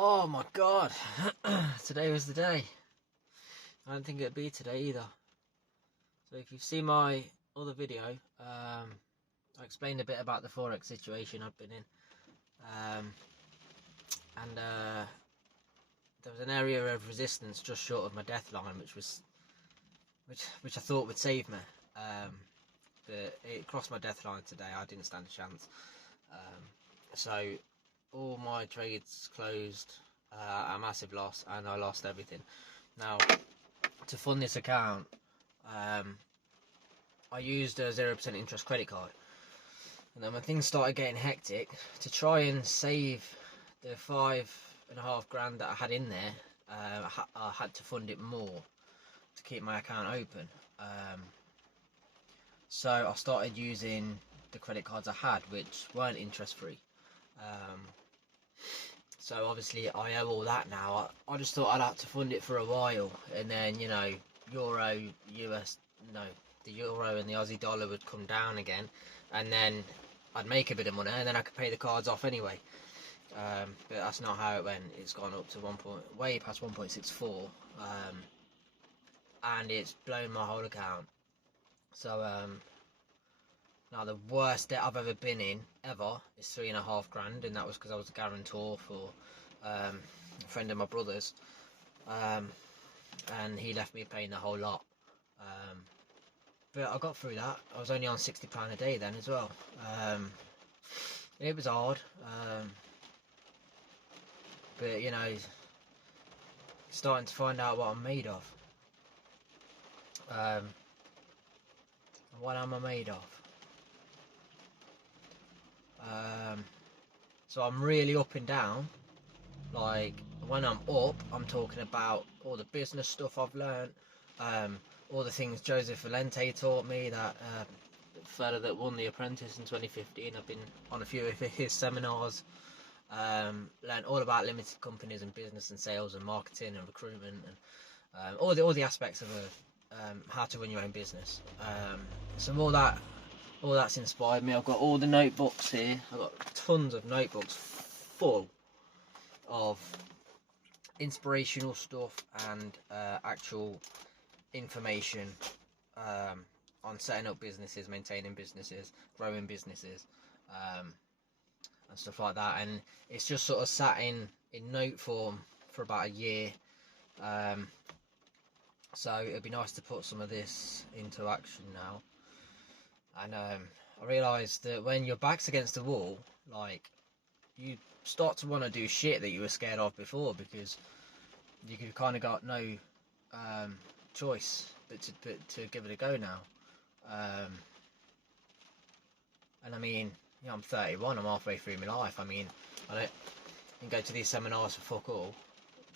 Oh my god, today was the day. I don't think it'd be today either. So if you've seen my other video, I explained a bit about the Forex situation I've been in. And there was an area of resistance just short of my death line, which I thought would save me. But it crossed my death line today. I didn't stand a chance. So all my trades closed at a massive loss, and I lost everything. Now, to fund this account, I used a 0% interest credit card, and then when things started getting hectic, to try and save the £5,500 that I had in there, I had to fund it more to keep my account open. So I started using the credit cards I had, which weren't interest free. So obviously I owe all that now. I just thought I'd have to fund it for a while, and then, you know, the euro and the Aussie dollar would come down again, and then I'd make a bit of money, and then I could pay the cards off anyway. But that's not how it went. It's gone up to way past 1.64, and it's blown my whole account. So now the worst debt I've ever been in ever is £3,500, and that was because I was a guarantor for a friend of my brother's, and he left me paying the whole lot. But I got through that. I was only on £60 a day then as well. It was hard, but you know, starting to find out what I'm made of. What am I made of? So I'm really up and down. Like, when I'm up, I'm talking about all the business stuff I've learned, all the things Joseph Valente taught me, that fella that won The Apprentice in 2015. I've been on a few of his seminars, learned all about limited companies and business and sales and marketing and recruitment, and all the aspects of how to run your own business. So all that's inspired me. I've got all the notebooks here. I've got tons of notebooks full of inspirational stuff and actual information on setting up businesses, maintaining businesses, growing businesses, and stuff like that. And it's just sort of sat in note form for about a year. So it'd be nice to put some of this into action now. And I realised that when your back's against the wall, like, you start to want to do shit that you were scared of before, because you kind of got no choice but to give it a go now. And I mean, you know, I'm 31, I'm halfway through my life. I mean, I can go to these seminars for fuck all.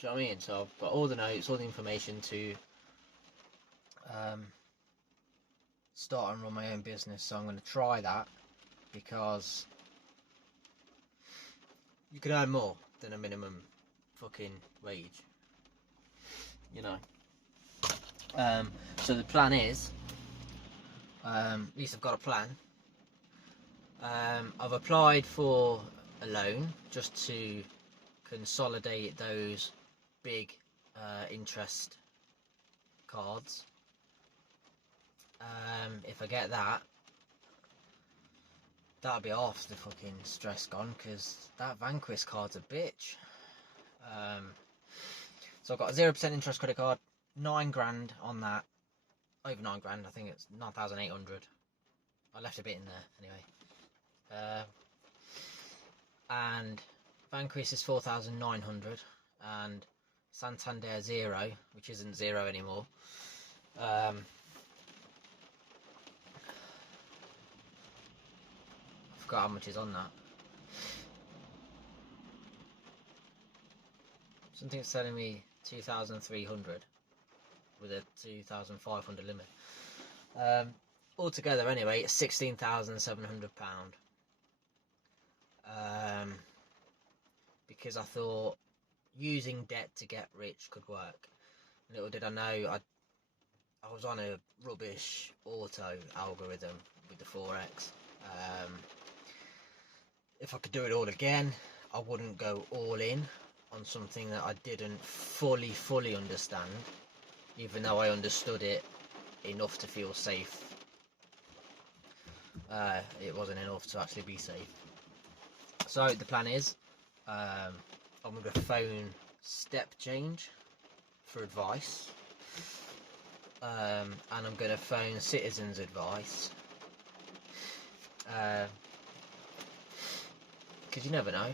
Do you know what I mean? So I've got all the notes, all the information to start and run my own business. So I'm going to try that, because you can earn more than a minimum fucking wage, you know. So the plan is, at least I've got a plan. I've applied for a loan just to consolidate those big interest cards. If I get that, that'll be half the fucking stress gone, because that Vanquish card's a bitch. So I've got a 0% interest credit card, £9,000 on that, over £9,000, I think it's 9,800. I left a bit in there anyway. And Vanquish is 4,900, and Santander 0, which isn't 0 anymore. I forgot how much is on that. Something's telling me 2,300 with a 2,500 limit. Altogether anyway, it's £16,700. Because I thought using debt to get rich could work. Little did I know, I was on a rubbish auto algorithm with the Forex. If I could do it all again, I wouldn't go all in. on something that I didn't fully understand, even though I understood it enough to feel safe. It wasn't enough to actually be safe. So the plan is, I'm going to phone Step Change for advice, and I'm going to phone Citizens Advice, because you never know.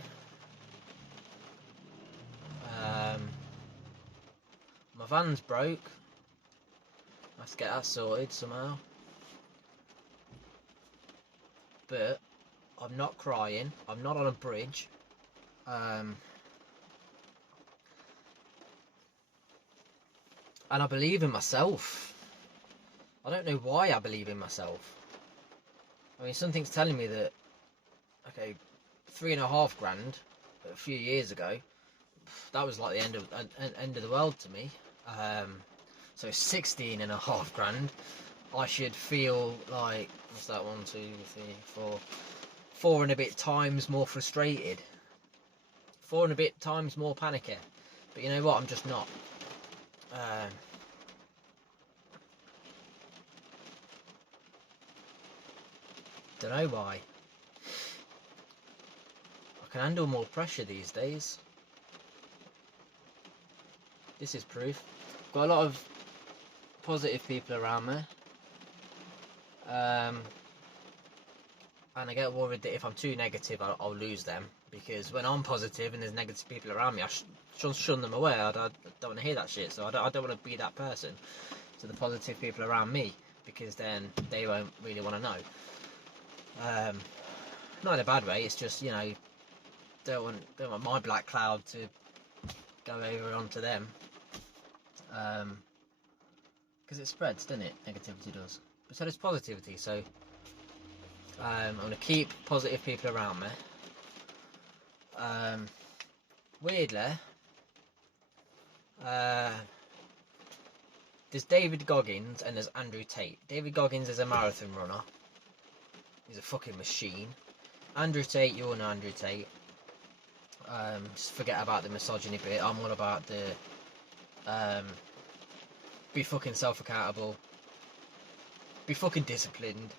My van's broke. I have to get that sorted somehow. But I'm not crying. I'm not on a bridge. And I believe in myself. I don't know why I believe in myself. I mean, something's telling me that, okay, 3.5 grand a few years ago, that was like the end of the world to me. So 16.5 grand, I should feel like, what's that, 1, 2, 3, 4, 4 and a bit times more frustrated, 4 and a bit times more panicky. But you know what, I'm just not. Don't know why. I can handle more pressure these days. This is proof. Got a lot of positive people around me. And I get worried that if I'm too negative, I'll lose them. Because when I'm positive and there's negative people around me, I shun them away. I don't want to hear that shit. So I don't want to be that person to the positive people around me, because then they won't really want to know. Not in a bad way. It's just, you know, don't want my black cloud to go over onto them. Because it spreads, doesn't it? Negativity does. But so does positivity. So I'm going to keep positive people around me. Weirdly, there's David Goggins and there's Andrew Tate. David Goggins is a marathon runner. He's a fucking machine. Andrew Tate, you all know Andrew Tate. Just forget about the misogyny bit. I'm all about the be fucking self-accountable. Be fucking disciplined.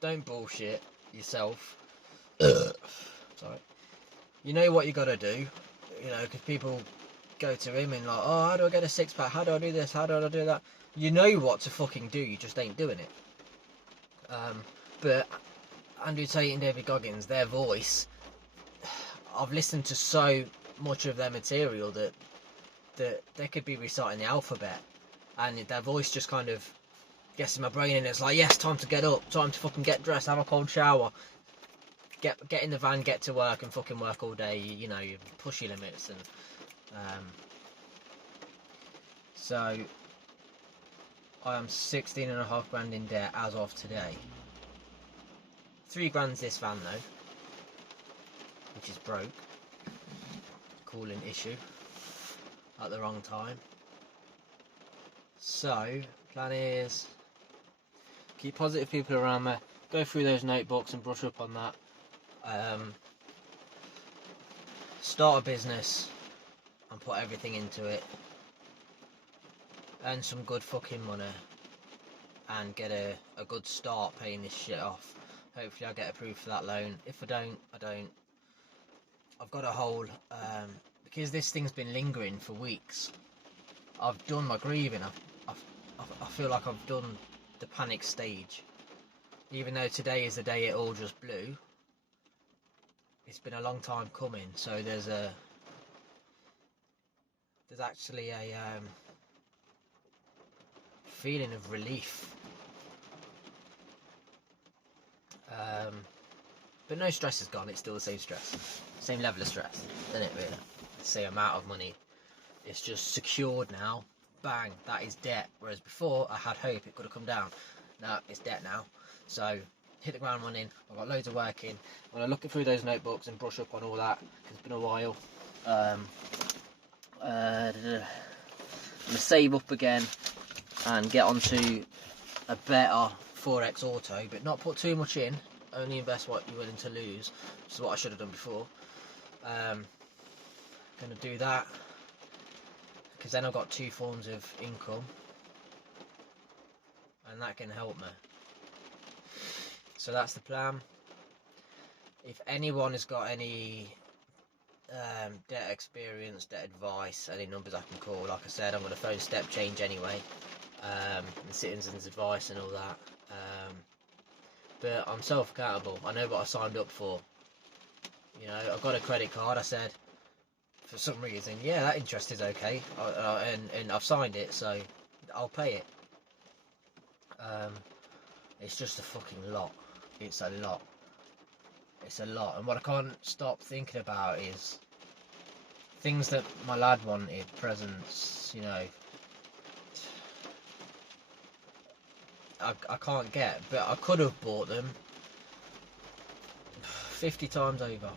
Don't bullshit yourself. Sorry. You know what you gotta do. You know, because people go to him and like, oh, how do I get a six-pack? How do I do this? How do I do that? You know what to fucking do. You just ain't doing it. But Andrew Tate and David Goggins, their voice, I've listened to so much of their material that they could be reciting the alphabet, and their voice just kind of gets in my brain, and it's like, yes, time to get up, time to fucking get dressed, have a cold shower, get in the van, get to work, and fucking work all day. You know, you push your limits. And so I am 16.5 grand in debt as of today. 3 grand's this van though, which is broke. Cooling issue at the wrong time. So plan is keep positive people around me, go through those notebooks and brush up on that. Start a business and put everything into it, earn some good fucking money, and get a good start paying this shit off. Hopefully I get approved for that loan. If I don't, I don't. I've got a whole, because this thing's been lingering for weeks, I've done my grieving. I feel like I've done the panic stage. Even though today is the day it all just blew, it's been a long time coming. So there's actually a feeling of relief. But no stress is gone. It's still the same stress, same level of stress, isn't it? Really, the same amount of money. It's just secured now. Bang, that is debt. Whereas before I had hope it could have come down. Now it's debt now. So hit the ground running. I've got loads of work in. I'm going to look through those notebooks and brush up on all that, because it's been a while. I'm going to save up again and get onto a better Forex auto, but not put too much in. Only invest what you're willing to lose, which is what I should have done before. Because Gonna do that, because then I've got 2 forms of income, and that can help me. So that's the plan. If anyone has got any debt experience, debt advice, any numbers I can call, like I said, I'm going to phone Step Change anyway, and Citizens Advice and all that. But I'm self-accountable. I know what I signed up for. You know, I've got a credit card. I said, for some reason, yeah, that interest is okay, and I've signed it, so I'll pay it. It's just a fucking lot. It's a lot. It's a lot. And what I can't stop thinking about is things that my lad wanted, presents, you know, I can't get, but I could have bought them 50 times over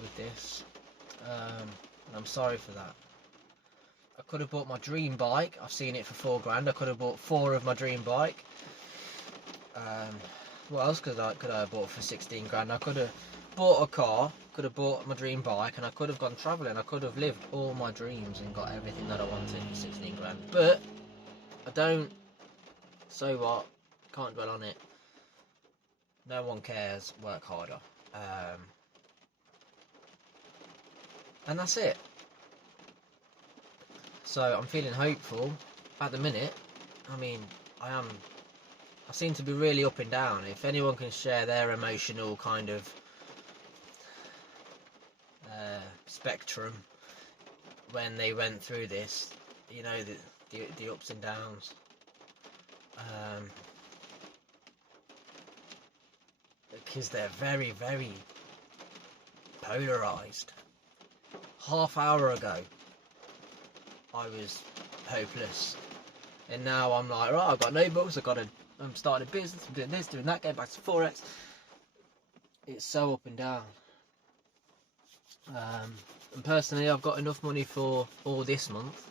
with this. And I'm sorry for that. I could have bought my dream bike. I've seen it for £4 grand. I could have bought 4 of my dream bike. What else could I have bought for 16 grand? I could have bought a car, could have bought my dream bike, and I could have gone travelling. I could have lived all my dreams and got everything that I wanted for 16 grand. But I don't. So what? Can't dwell on it. No one cares. Work harder. And that's it. So I'm feeling hopeful at the minute. I mean, I seem to be really up and down. If anyone can share their emotional kind of spectrum when they went through this, you know, the ups and downs. Because they're very, very polarised. Half hour ago, I was hopeless, and now I'm like, right, I've got no books, I'm starting a business, I'm doing this, doing that, going back to Forex. It's so up and down. And personally, I've got enough money for all this month,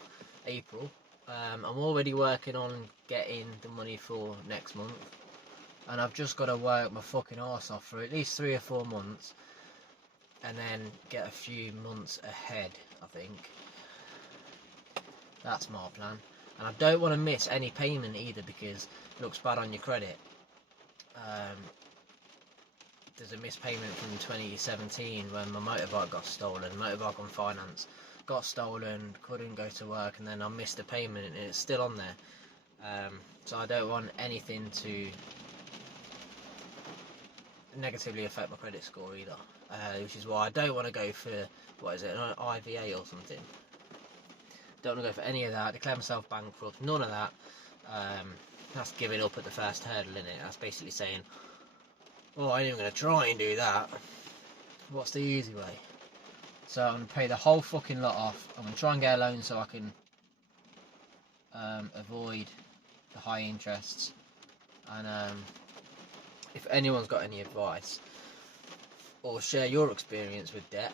April. I'm already working on getting the money for next month, and I've just got to work my fucking arse off for at least 3 or 4 months, and then get a few months ahead, I think. That's my plan. And I don't want to miss any payment either, because it looks bad on your credit. There's a missed payment from 2017 when my motorbike got stolen. Motorbike on finance got stolen, couldn't go to work, and then I missed a payment, and it's still on there. So I don't want anything to negatively affect my credit score either, which is why I don't want to go for, what is it, an IVA or something. Don't want to go for any of that, declare myself bankrupt, none of that. That's giving up at the first hurdle, isn't it? That's basically saying, oh, I ain't even going to try and do that. What's the easy way? So I'm going to pay the whole fucking lot off. I'm going to try and get a loan so I can avoid the high interests. And if anyone's got any advice or share your experience with debt,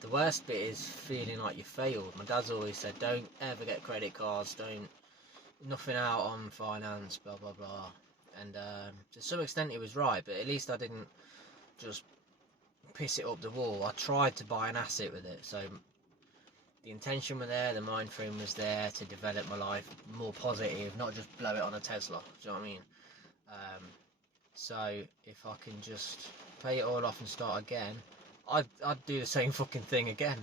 the worst bit is feeling like you failed. My dad's always said, don't ever get credit cards, nothing out on finance, blah blah blah. And to some extent he was right, but at least I didn't just piss it up the wall. I tried to buy an asset with it, so the intention was there, the mind frame was there to develop my life more positive, not just blow it on a Tesla. Do you know what I mean? So if I can just pay it all off and start again, I'd do the same fucking thing again.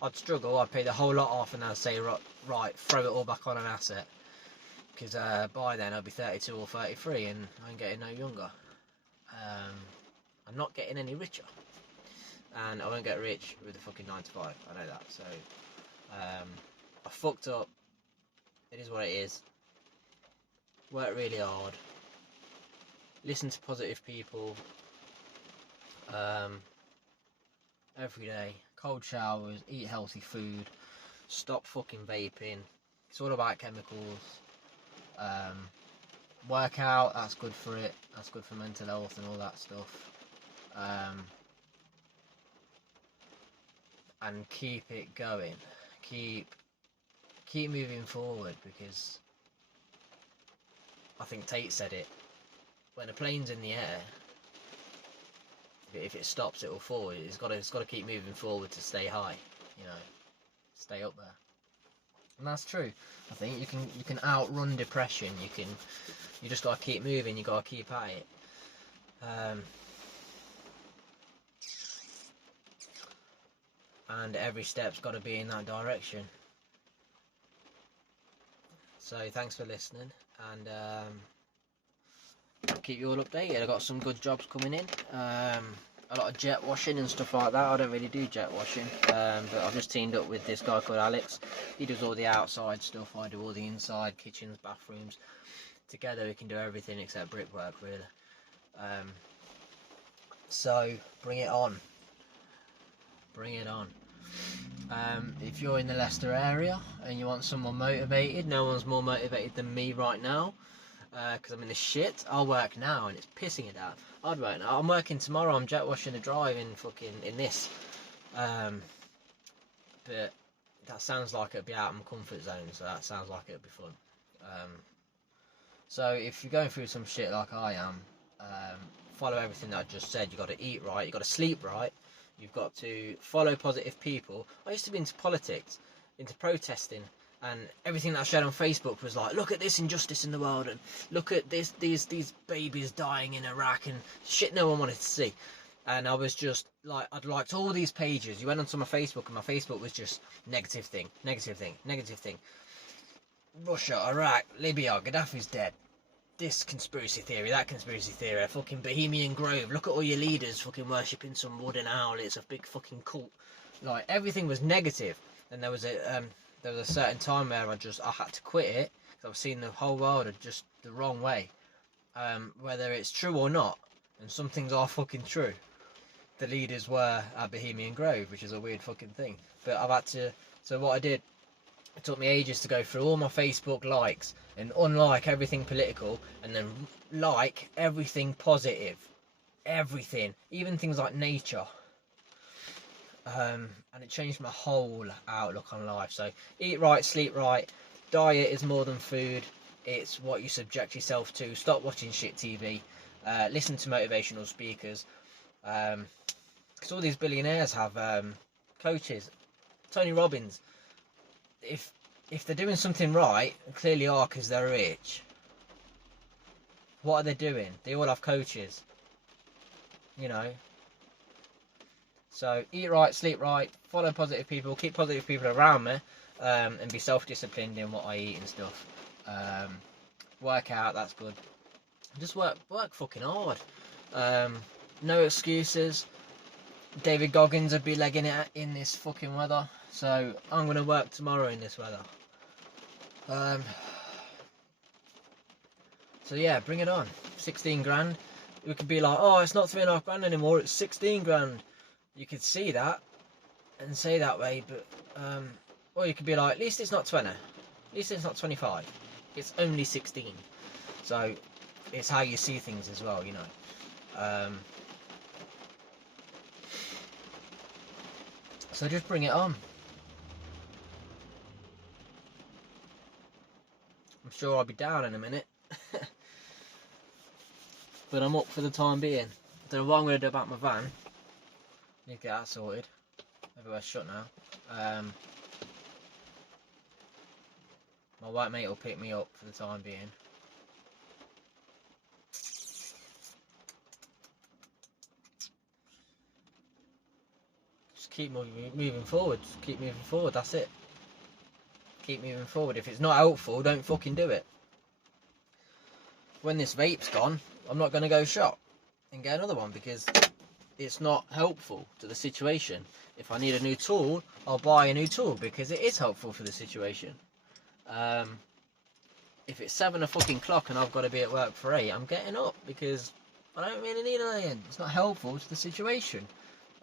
I'd struggle, I'd pay the whole lot off, and I'd say, right, throw it all back on an asset. Because by then I'll be 32 or 33 and I'm getting no younger. I'm not getting any richer. And I won't get rich with a fucking 9 to 5, I know that. So I fucked up. It is what it is. Work really hard. Listen to positive people. Every day. Cold showers, eat healthy food, stop fucking vaping. It's all about chemicals. Work out, that's good for it, that's good for mental health and all that stuff. And keep it going, keep moving forward, because I think Tate said it, when a plane's in the air, if it stops, it will fall. It's got to keep moving forward to stay high, you know, stay up there. And that's true. I think you can outrun depression. You just got to keep moving. You got to keep at it. And every step's got to be in that direction. So thanks for listening, and I'll keep you all updated. I've got some good jobs coming in. A lot of jet washing and stuff like that. I don't really do jet washing, but I've just teamed up with this guy called Alex. He does all the outside stuff, I do all the inside, kitchens, bathrooms. Together we can do everything except brickwork, really. So bring it on. Bring it on. If you're in the Leicester area and you want someone motivated, no one's more motivated than me right now, because I'm in the shit. I'll work now and it's pissing it down. I'd work now. I'm working tomorrow. I'm jet washing a drive in this, but that sounds like it'd be out of my comfort zone, so that sounds like it'd be fun. So if you're going through some shit like I am, follow everything that I just said. You've got to eat right, you've got to sleep right, you've got to follow positive people. I used to be into politics, into protesting, and everything that I shared on Facebook was like, look at this injustice in the world, and look at these babies dying in Iraq, and shit no one wanted to see. And I was just like, I'd liked all these pages. You went onto my Facebook, and my Facebook was just negative thing, negative thing, negative thing. Russia, Iraq, Libya, Gaddafi's dead. This conspiracy theory, that conspiracy theory, a fucking Bohemian Grove. Look at all your leaders fucking worshipping some wooden owl. It's a big fucking cult. Like, everything was negative. And there was a certain time where I had to quit it, because I was seeing the whole world just the wrong way. Whether it's true or not, and some things are fucking true. The leaders were at Bohemian Grove, which is a weird fucking thing. But I've had to, so what I did, it took me ages to go through all my Facebook likes and unlike everything political, and then like everything positive. Everything. Even things like nature. And it changed my whole outlook on life. So eat right, sleep right. Diet is more than food. It's what you subject yourself to. Stop watching shit TV. Listen to motivational speakers. Because all these billionaires have coaches. Tony Robbins. If they're doing something right, clearly are because they're rich. What are they doing? They all have coaches. You know. So eat right, sleep right, follow positive people, keep positive people around me, and be self-disciplined in what I eat and stuff. Work out, that's good. Just work fucking hard. No excuses. David Goggins would be legging it in this fucking weather, so I'm going to work tomorrow in this weather. So yeah, bring it on. 16 grand. We could be like, oh, it's not 3.5 grand anymore, it's 16 grand. You could see that and say that way, but or you could be like, at least it's not 20, at least it's not 25, it's only 16. So it's how you see things as well, you know. So just bring it on. I'm sure I'll be down in a minute, but I'm up for the time being. I don't know what I'm going to do about my van. Need to get that sorted. Everywhere's shut now. My white mate will pick me up for the time being. Just keep moving forward. Just keep moving forward. That's it. Keep moving forward. If it's not helpful, don't fucking do it. When this vape's gone, I'm not going to go shop and get another one, because it's not helpful to the situation. If I need a new tool, I'll buy a new tool because it is helpful for the situation. If it's 7 o'clock and I've got to be at work for 8, I'm getting up because I don't really need anything. It's not helpful to the situation.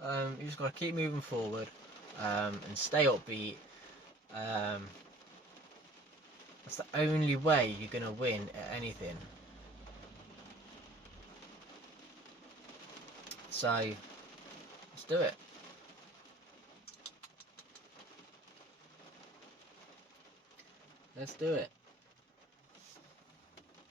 You just got to keep moving forward and stay upbeat. That's the only way you're going to win at anything. So, let's do it. Let's do it.